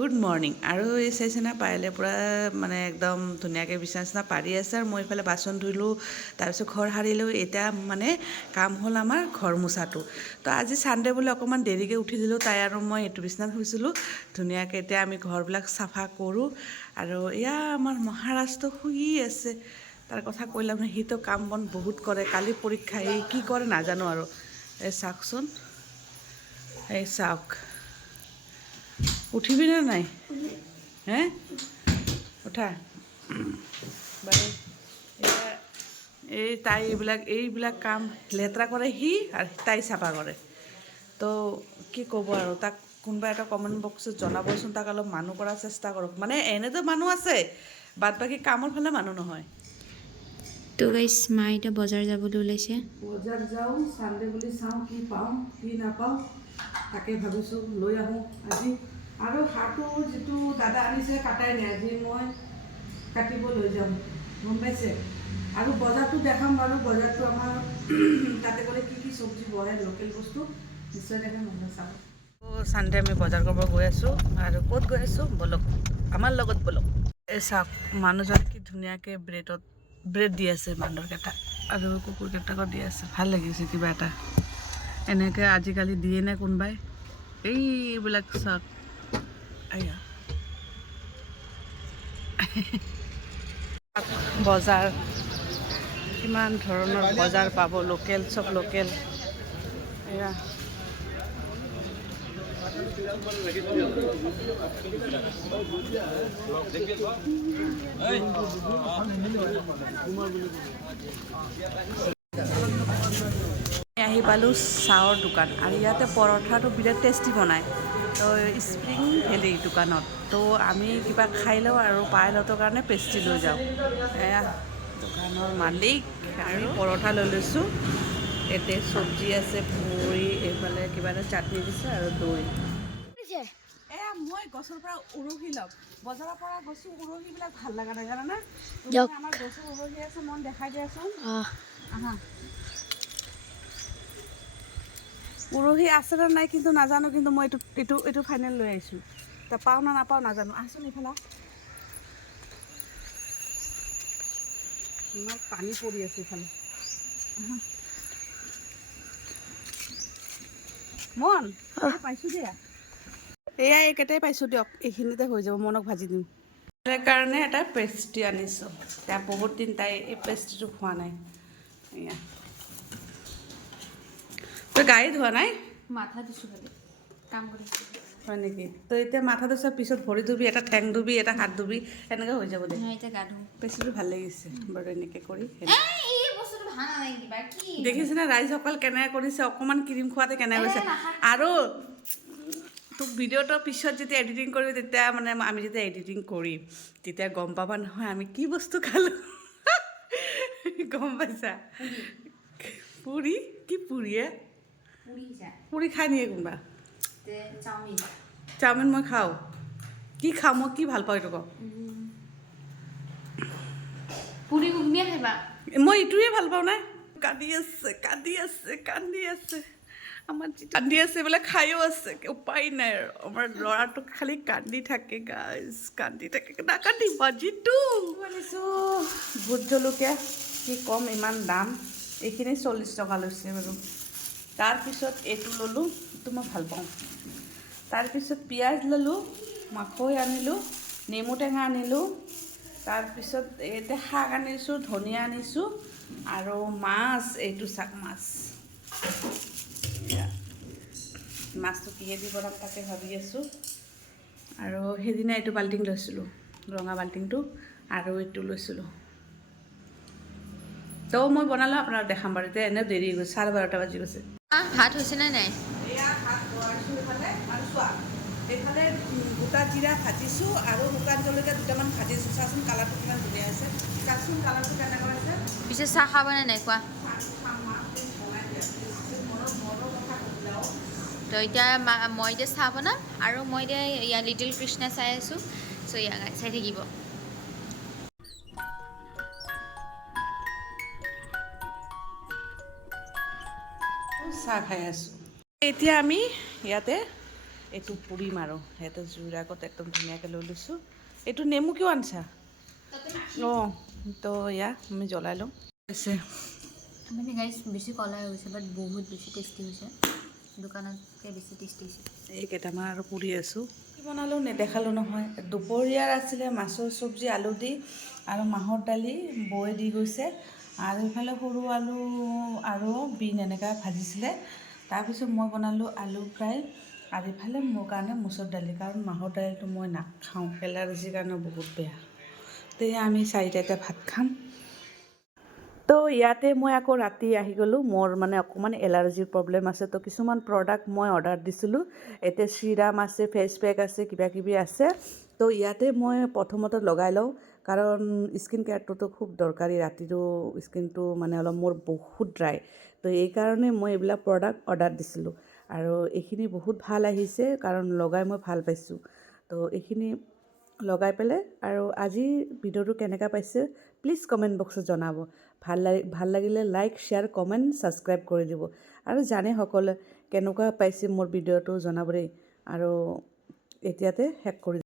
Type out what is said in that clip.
Good morning. আৰু এই চাইছেনা পায়েলে পূৰা মানে একদম ধুনীয়াকৈ বিচনা চিচনা পাৰি আছে আৰু মই এইফালে বাচন ধুলোঁ, তাৰপিছত ঘৰ সাৰিলোঁ। এতিয়া মানে কাম হ'ল আমাৰ ঘৰ মোচাটো। তো আজি ছানডে' বুলি অকণমান দেৰিকৈ উঠি দিলোঁ। তাই আৰু মই এইটো বিচনাত শুইছিলোঁ ধুনীয়াকৈ। এতিয়া আমি ঘৰবিলাক চাফা কৰোঁ। আৰু এয়া আমাৰ মহাৰাজটো শুই আছে, তাৰ কথা কৈ লাভ নাই, সিতো কাম বন বহুত কৰে। কালি পৰীক্ষা, এই কি কৰে নাজানো আৰু। এই চাওকচোন, এই চাওক, উঠিবি না নাই? হে উঠা বাৰু। এই তাই এইবিলাক কাম লেতেৰা কৰে সি, আৰু তাই চাফা কৰে। তো কি ক'ব আৰু, তাক কোনোবা এটা কমেণ্ট বক্সত জনাবচোন, তাক অলপ মানুহ কৰাৰ চেষ্টা কৰক। মানে এনেতো মানুহ আছে, বাদ বাকী কামৰ ফালে মানুহ নহয়। তো গাইছ, মা এতিয়া বজাৰ যাবলৈ ওলাইছে। বজাৰ যাওঁ, ছানডে বুলি চাওঁ কি পাওঁ কি নাপাওঁ, তাকে ভাবিছোঁ লৈ আহোঁ আজি। আৰু হাঁহটো যিটো দাদা আনিছে কাটাই নাই, আজি মই কাটিব লৈ যাম, গম পাইছে। আৰু বজাৰটো দেখাম বাৰু। বজাৰটো আমাৰ তাতে গ'লে কি কি চব্জি বহে, লোকেল বস্তু নিশ্চয় দেখাম, মানুহে চাব। ছানডে আমি বজাৰ কৰিব গৈ আছোঁ। আৰু ক'ত গৈ আছোঁ ব'লক, আমাৰ লগত ব'লক। এই চাওক, মানুহজন কি ধুনীয়াকৈ ব্ৰেড দি আছে বান্দৰকেইটা, আৰু কুকুৰকেইটাকো দি আছে। ভাল লাগিছে কিবা এটা, এনেকৈ আজিকালি দিয়ে নে কোনোবাই। এইবিলাক চাওক, আয়া বজাৰ, কিমান ধৰণৰ বজাৰ পাব, লোকেল, চব লোকেল। এয়া আহি পালোঁ চাহৰ দোকান, আৰু ইয়াতে পৰঠাটো বিৰাট টেষ্টি বনায়। তো স্প্ৰিং ভেলী দোকানত, তো আমি কিবা খাই লওঁ আৰু পাইলহঁতৰ কাৰণে পেষ্ট্ৰি লৈ যাওঁ। এয়া দোকানৰ মালিক। আৰু পৰঠা লৈ লৈছোঁ। ইয়াতে চব্জি আছে, পুৰি, এইফালে কিবা এটা চাটনি দিছে আৰু দৈ। এয়া মই গছৰ পৰা উৰহি ল'ম। বজাৰৰ পৰা গছৰ উৰহিবিলাক ভাল লগা নাই, জানানে? আমাৰ গছৰ উৰহি আছে, মন দেখাই দিয়াচোন। আহা, উৰহি আছে নে নাই কিন্তু নাজানো, কিন্তু মই এইটো ফাইনেল লৈ আহিছোঁ। তা পাওঁ না নাপাওঁ নাজানো। আহচোন এইফালে, ইমান পানী পৰি আছে এইফালে। মন পাইছোঁ দিয়া, এয়া এইকেইটাই পাইছোঁ দিয়ক, এইখিনিতে হৈ যাব, মনক ভাজি দিম। সেইকাৰণে এটা পেষ্ট্ৰি আনিছোঁ। এতিয়া বহুত দিন তাই এই পেষ্ট্ৰিটো খোৱা নাই। এয়া, তই গাড়ী ধোৱা নাই? মাথা দিছোঁ খালি, কাম কৰিছোঁ। হয় নেকি? তো এতিয়া মাথা ধুইছা, পিছত ভৰি ধুবি, এটা ঠেং ধুবি, এটা হাত ধুবি, এনেকৈ হৈ যাব দে। এতিয়া গা ধুওঁ। পেষ্ট্ৰিটো ভাল লাগিছে বাৰু, এনেকৈ কৰি। এই বস্তুটো ভাল নালাগে কিবা, কি দেখিছেনে ৰাইজসকল কেনেকৈ কৰিছে? অকণমান ক্ৰীম খোৱাতে কেনেকৈ কৰিছে। আৰু তোক ভিডিঅ'টো পিছত যেতিয়া এডিটিং কৰিবি, তেতিয়া মানে আমি যেতিয়া এডিটিং কৰিম, তেতিয়া গম পাবা নহয় আমি কি বস্তু খালোঁ। গম পাইছা? পুৰি, কি পুৰিয়ে? পুৰি খাই নিয়ে কোনোবা? চাওমিন মই খাওঁ। কি খাওঁ, মই কি ভাল পাওঁ এইটো কওঁ। পুৰি ঘুগনিয়ে খাবা। মই ইটোৱে ভাল পাওঁ নাই। কান্দি আছে, কান্দি আছে, কান্দি আছে। আমাৰ কান্দি আছে বোলে, খায়ো আছে, উপায় নাই আৰু। আমাৰ ল'ৰাটোক খালি কান্দি থাকে গাইজ, কান্দি থাকে। নাকান্দিব যিটো আনিছোঁ ভোট জলকীয়া, কি ক'ম ইমান দাম। এইখিনি 40 টকা লৈছে বাৰু। তাৰপিছত এইটো ল'লোঁ, এইটো মই ভাল পাওঁ। তাৰপিছত পিঁয়াজ ল'লোঁ, মাকৈ আনিলোঁ, নেমু টেঙা আনিলোঁ। তাৰপিছত এতিয়া শাক আনিছোঁ, ধনিয়া আনিছোঁ, আৰু মাছ, এইটো চাক মাছ। মাছটো কিহেদি বনাম তাকে ভাবি আছোঁ। আৰু সেইদিনা এইটো বাল্টিং লৈছিলোঁ, ৰঙা বাল্টিংটো, আৰু এইটো লৈছিলোঁ। তো মই বনালোঁ, আপোনাক দেখাম বাৰু। এতিয়া এনেও দেৰি হৈ গৈছে, 12:30 বাজি গৈছে। ভাত হৈছেনে নাই? এয়া ভাত বনাইছোঁ এইফালে, আৰু চোৱা এইফালে গোটা জিৰা ভাজিছোঁ, আৰু শুকান জলকীয়া দুটামান ভাজিছোঁ। চাচোন কালাৰটো কিমান ধুনীয়া হৈছে। চাচোন কালাৰটো কেনেকুৱা হৈছে। পিছে চাহ খাবনে নাই কোৱা? তো এতিয়া মই এতিয়া চাহ বনাম, আৰু মই এতিয়া ইয়াৰ লিটিল কৃষ্ণা চাই আছোঁ। চ' ইয়াক চাই থাকিব। চাহ খাই আছোঁ। এতিয়া আমি ইয়াতে এইটো পুৰিম আৰু সিহঁতে জুইৰ আগত একদম ধুনীয়াকৈ লৈ লৈছোঁ। এইটো নেমু কিয় আনিছা? অঁ তো এয়া আমি জ্বলাই লওঁ। আছে মানে গাইজ বেছি কলা হৈ গৈছে বাট বহুত বেছি টেষ্টি হৈছে, দোকানতকৈ বেছি টেষ্টি হৈছে। এই কেইটামান আৰু পুৰি আছোঁ। কি বনালোঁ নেদেখালোঁ নহয়। দুপৰীয়াৰ আছিলে মাছৰ চব্জি আলু দি আৰু মাহৰ দালি বৈ দি গৈছে, আৰু ইফালে সৰু আলু আৰু বিন এনেকৈ ভাজিছিলে। তাৰপিছত মই বনালোঁ আলু ফ্ৰাই, আৰু ইফালে মোৰ কাৰণে মচুৰ দালি, কাৰণ মাহৰ দালিটো মই নাখাওঁ, এলাৰ্জিৰ কাৰণে বহুত বেয়া। তেতিয়া আমি চাৰিটাতে ভাত খাম। তো ইয়াতে মই আকৌ ৰাতি আহি গ'লোঁ। মোৰ মানে অকণমান এলাৰ্জিৰ প্ৰব্লেম আছে, তো কিছুমান প্ৰডাক্ট মই অৰ্ডাৰ দিছিলোঁ। এতিয়া চিৰাম আছে, ফেচ পেক আছে, কিবাকিবি আছে। তো ইয়াতে মই প্ৰথমতে লগাই লওঁ, কাৰণ স্কিন কেয়াৰটোতো খুব দৰকাৰী। ৰাতিটো স্কিনটো মানে অলপ মোৰ বহুত ড্ৰাই, তো এইকাৰণে মই এইবিলাক প্ৰডাক্ট অৰ্ডাৰ দিছিলোঁ। আৰু এইখিনি বহুত ভাল আহিছে, কাৰণ লগাই মই ভাল পাইছোঁ। তো এইখিনি লগাই পেলাই, আৰু আজি ভিডিঅ'টো কেনেকুৱা পাইছে প্লিজ কমেণ্ট বক্সত জনাব। ভাল লাগিলে লাইক, শ্বেয়াৰ, কমেণ্ট, ছাবস্ক্ৰাইব কৰি দিব। আৰু জানে সকলোৱে কেনেকুৱা পাইছে মোৰ ভিডিঅ'টো জনাব দেই। আৰু এতিয়াতে শেষ কৰি